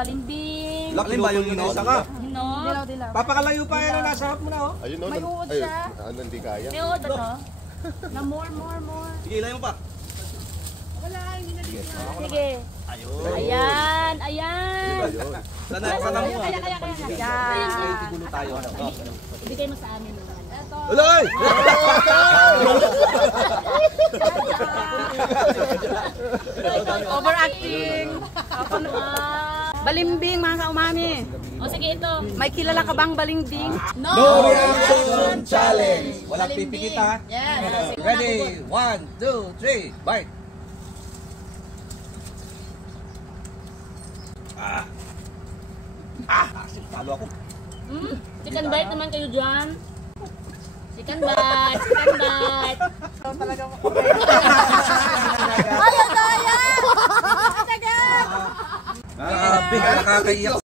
Balimbing. Alin ba yung inesa ka? Hinog. Papakalayo pa yan na nasa harap mo na oh. Ayun, no? May uod siya. Hindi kaya. May uod ba to? Na more. Sige, ilayin mo pa. Wala, hindi na dito. Sige. Ayun. Ayan. Ayun. Sana mo. Kaya. May tigulo tayo. Ibigay mo sa amin. Eto. Uloy! Overacting. Balimbing, mga kaumami. O sige, ito. May kilala ka bang balimbing? No reaction challenge. Walang pipikit ha. Yes. Ready? 1, 2, 3, bite. Asin, talo ako. Chicken bite naman kayo dyan. Chicken bite. Chicken bite. Ay, ang daya! Tagal! Nakakaiyak.